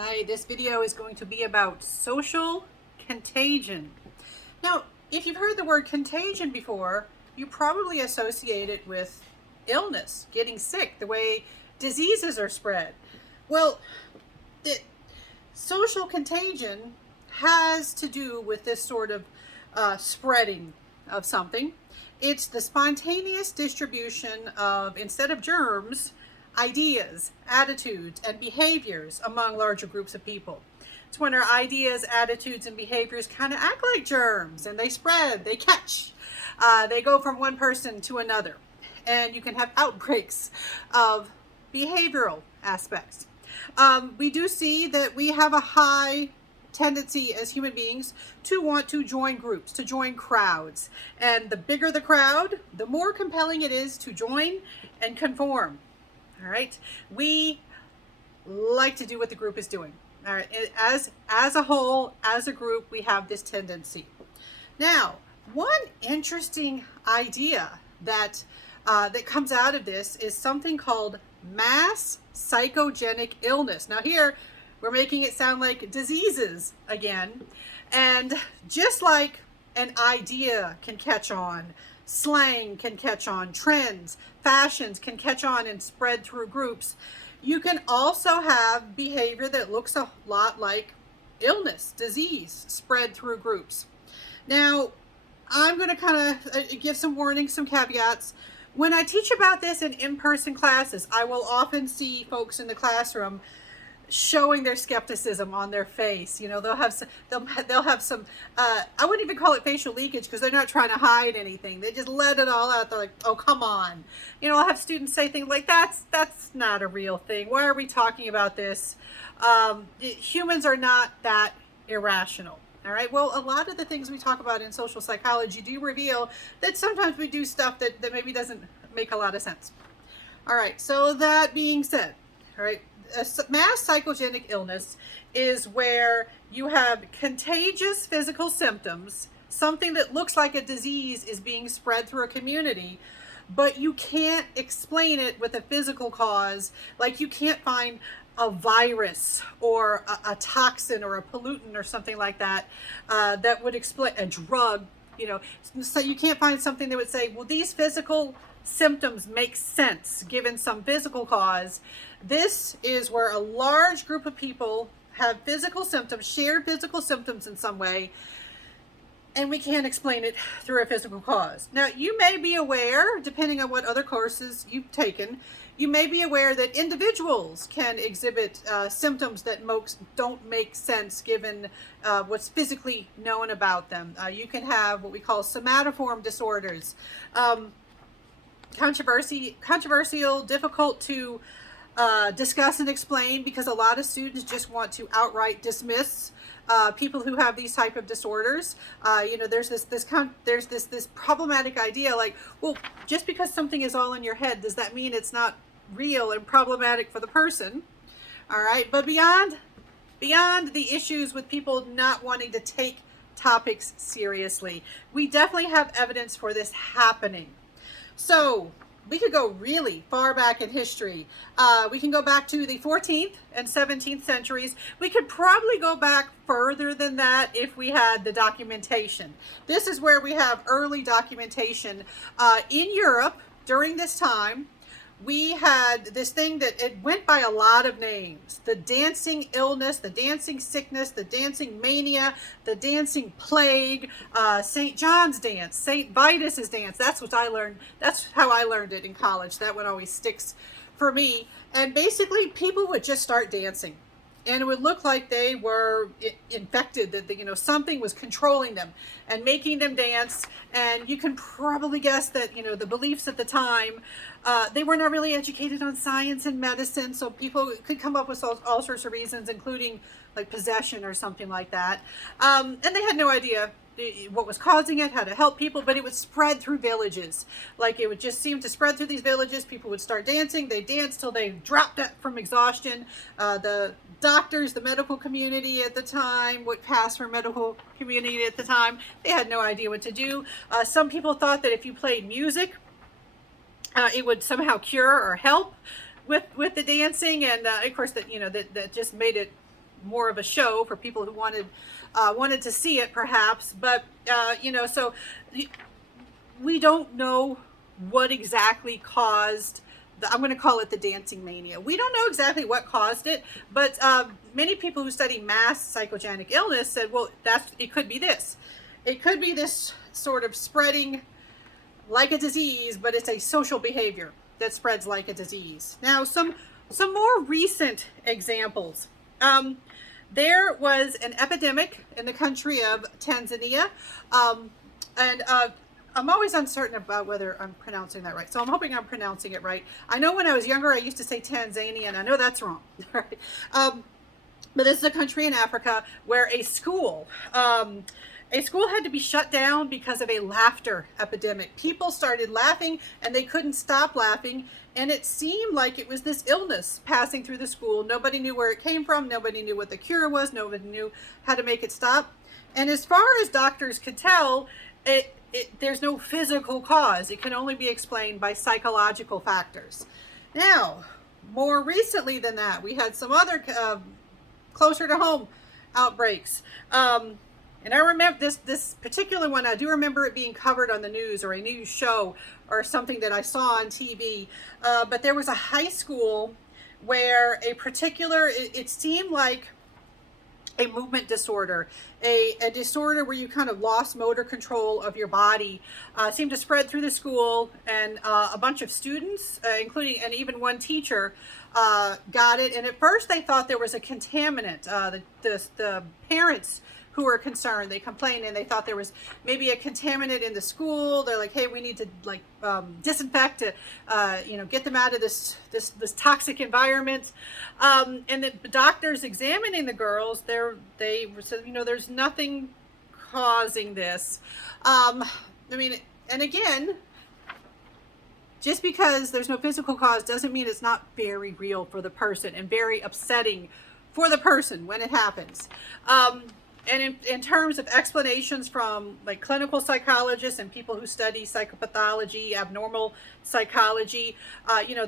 Hi, this video is going to be about social contagion. Now, if you've heard the word contagion before, you probably associate it with illness, getting sick, the way diseases are spread. Well, the social contagion has to do with this sort of spreading of something. It's the spontaneous distribution of, instead of germs, ideas, attitudes, and behaviors among larger groups of people. It's when our ideas, attitudes, and behaviors kind of act like germs and they spread, they catch, they go from one person to another. And you can have outbreaks of behavioral aspects. We do see that we have a high tendency as human beings to want to join groups, to join crowds. And the bigger the crowd, the more compelling it is to join and conform. All right, we like to do what the group is doing. All right, as a whole, as a group, we have this tendency. Now, one interesting idea that that comes out of this is something called mass psychogenic illness. Now here, we're making it sound like diseases again. And just like an idea can catch on, slang can catch on, trends, fashions can catch on and spread through groups, you can also have behavior that looks a lot like illness, disease, spread through groups. Now, I'm going to kind of give some warnings, some caveats. When I teach about this in in-person classes, I will often see folks in the classroom showing their skepticism on their face. You know, they'll have some I wouldn't even call it facial leakage because they're not trying to hide anything. They just let it all out. They're like, oh, come on. You know, I'll have students say things like, that's not a real thing. Why are we talking about this? Humans are not that irrational. All right. Well, a lot of the things we talk about in social psychology do reveal that sometimes we do stuff that maybe doesn't make a lot of sense. All right. So that being said, all right, mass psychogenic illness is where you have contagious physical symptoms, something that looks like a disease is being spread through a community, but you can't explain it with a physical cause. Like you can't find a virus or a toxin or a pollutant or something like that that would explain a drug, you know. So you can't find something that would say, well, these physical symptoms make sense given some physical cause. This is where a large group of people have physical symptoms, shared physical symptoms in some way, and we can't explain it through a physical cause. Now, you may be aware, depending on what other courses you've taken, you may be aware that individuals can exhibit symptoms that don't make sense given what's physically known about them. You can have what we call somatoform disorders. Controversial, difficult to discuss and explain because a lot of students just want to outright dismiss people who have these type of disorders. You know, there's this problematic idea like, well, just because something is all in your head, does that mean it's not real and problematic for the person? All right, but beyond the issues with people not wanting to take topics seriously, we definitely have evidence for this happening. So we could go really far back in history. We can go back to the 14th and 17th centuries. We could probably go back further than that if we had the documentation. This is where we have early documentation. In Europe during this time, we had this thing that it went by a lot of names: the dancing illness, the dancing sickness, the dancing mania, the dancing plague, St. John's dance, St. Vitus's dance. That's what I learned. That's how I learned it in college. That one always sticks for me. And basically people would just start dancing. And it would look like they were infected, that you know, something was controlling them and making them dance. And you can probably guess that, you know, the beliefs at the time, they were not really educated on science and medicine, so people could come up with all sorts of reasons, including like possession or something like that. And they had no idea what was causing it, how to help people, but it would spread through villages. Like it would just seem to spread through these villages. People would start dancing. They danced till they dropped from exhaustion. The doctors, the medical community at the time, what passed for medical community at the time, they had no idea what to do. Some people thought that if you played music, it would somehow cure or help with the dancing, and of course that, you know, that just made it more of a show for people who wanted to see it, perhaps. But so we don't know what exactly caused I'm going to call it the dancing mania. We don't know exactly what caused it, but many people who study mass psychogenic illness said, well, it could be this. It could be this sort of spreading like a disease, but it's a social behavior that spreads like a disease. Now, some more recent examples. There was an epidemic in the country of Tanzania, and I'm always uncertain about whether I'm pronouncing that right, so I'm hoping I'm pronouncing it right. I know when I was younger, I used to say Tanzania, and I know that's wrong. Right? But this is a country in Africa where a school had to be shut down because of a laughter epidemic. People started laughing, and they couldn't stop laughing, and it seemed like it was this illness passing through the school. Nobody knew where it came from. Nobody knew what the cure was. Nobody knew how to make it stop. And as far as doctors could tell, there's no physical cause. It can only be explained by psychological factors. Now, more recently than that, we had some other closer to home outbreaks. And I remember this particular one, I do remember it being covered on the news or a news show or something that I saw on TV. But there was a high school where it seemed like a movement disorder, a disorder where you kind of lost motor control of your body, seemed to spread through the school, and a bunch of students, including and even one teacher, got it. And at first they thought there was a contaminant. The parents who were concerned, they complained, and they thought there was maybe a contaminant in the school. They're like, hey, we need to disinfect to get them out of this toxic environment. And the doctors examining the girls, they said, there's nothing causing this. And again, just because there's no physical cause doesn't mean it's not very real for the person and very upsetting for the person when it happens. And in terms of explanations from like clinical psychologists and people who study psychopathology, abnormal psychology,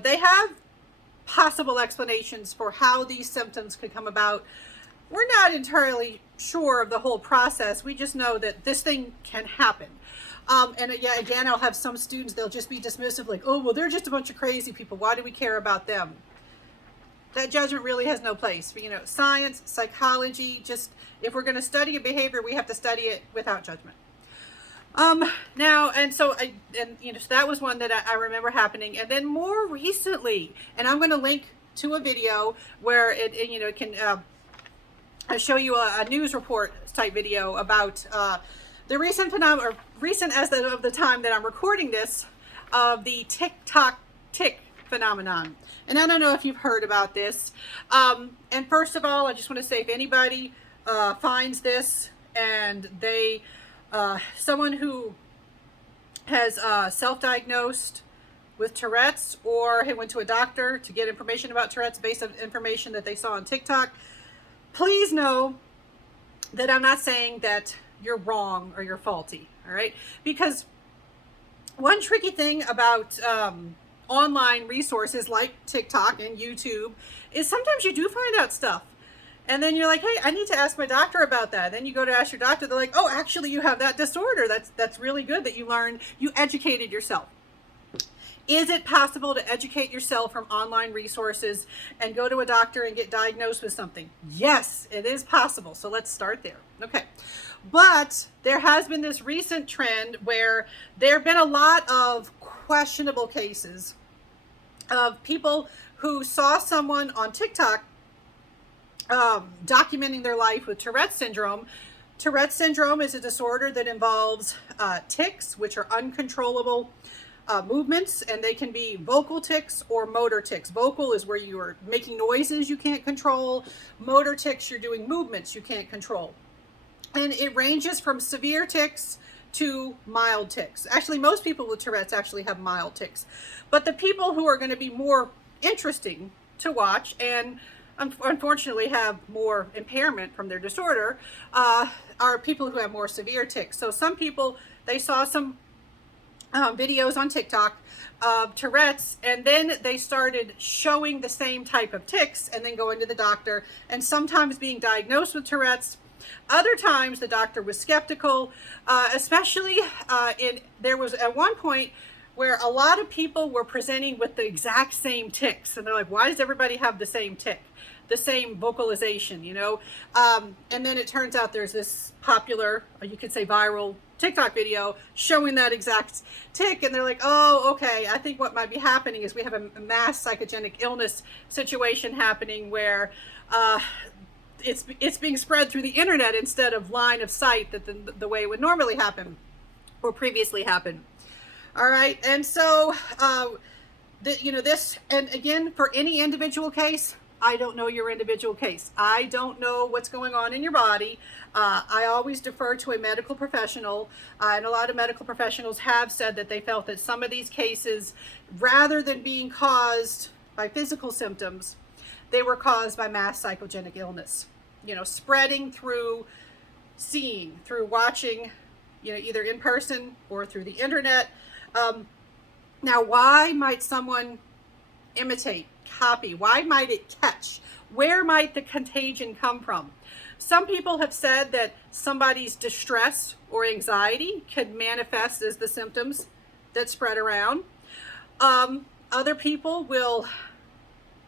they have possible explanations for how these symptoms could come about. We're not entirely sure of the whole process. We just know that this thing can happen. And yeah, again, I'll have some students, they'll just be dismissive, like, oh, well, they're just a bunch of crazy people. Why do we care about them? That judgment really has no place. Science, psychology, just if we're going to study a behavior, we have to study it without judgment. So that was one that I remember happening. And then more recently, and I'm going to link to a video where it can show you a news report type video about the recent phenomenon, or recent as of the time that I'm recording this, of the TikTok tick phenomenon. And I don't know if you've heard about this. And first of all, I just want to say, if anybody finds this and someone who has self-diagnosed with Tourette's, or went to a doctor to get information about Tourette's based on information that they saw on TikTok, please know that I'm not saying that you're wrong or you're faulty, all right? Because one tricky thing about online resources like TikTok and YouTube is sometimes you do find out stuff, and then you're like, hey, I need to ask my doctor about that. Then you go to ask your doctor, they're like, oh, actually you have that disorder. That's really good that you educated yourself. Is it possible to educate yourself from online resources and go to a doctor and get diagnosed with something? Yes, it is possible. So let's start there. Okay. But there has been this recent trend where there have been a lot of questionable cases of people who saw someone on TikTok documenting their life with Tourette's syndrome. Tourette's syndrome is a disorder that involves tics, which are uncontrollable movements, and they can be vocal tics or motor tics. Vocal is where you are making noises you can't control. Motor tics, you're doing movements you can't control. And it ranges from severe tics to mild tics. Actually, most people with Tourette's actually have mild tics. But the people who are going to be more interesting to watch and unfortunately have more impairment from their disorder are people who have more severe tics. So some people, they saw some videos on TikTok of Tourette's, and then they started showing the same type of tics and then going to the doctor and sometimes being diagnosed with Tourette's. Other times the doctor was skeptical, especially there was at one point where a lot of people were presenting with the exact same tics, and they're like, why does everybody have the same tic, the same vocalization, you know? And then it turns out there's this popular, you could say viral TikTok video showing that exact tic, and they're like, oh, okay, I think what might be happening is we have a mass psychogenic illness situation happening where it's being spread through the internet instead of line of sight, that the way it would normally happen or previously happen. All right, and so this, and again, for any individual case, I don't know your individual case. I don't know what's going on in your body. I always defer to a medical professional, and a lot of medical professionals have said that they felt that some of these cases, rather than being caused by physical symptoms, they were caused by mass psychogenic illness, you know, spreading through seeing, through watching, you know, either in person or through the internet. Now, why might someone imitate, copy? Why might it catch? Where might the contagion come from? Some people have said that somebody's distress or anxiety could manifest as the symptoms that spread around. Other people will,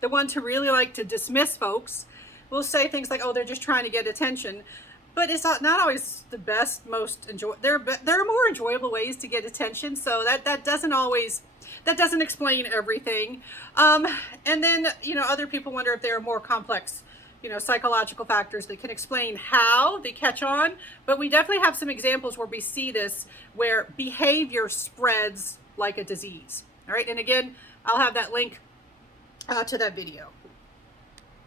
the ones who really like to dismiss folks, will say things like, oh, they're just trying to get attention. But it's not always the best, most there are more enjoyable ways to get attention. So that doesn't explain everything. And then, you know, other people wonder if there are more complex, you know, psychological factors that can explain how they catch on. But we definitely have some examples where we see this, where behavior spreads like a disease. All right. And again, I'll have that link to that video.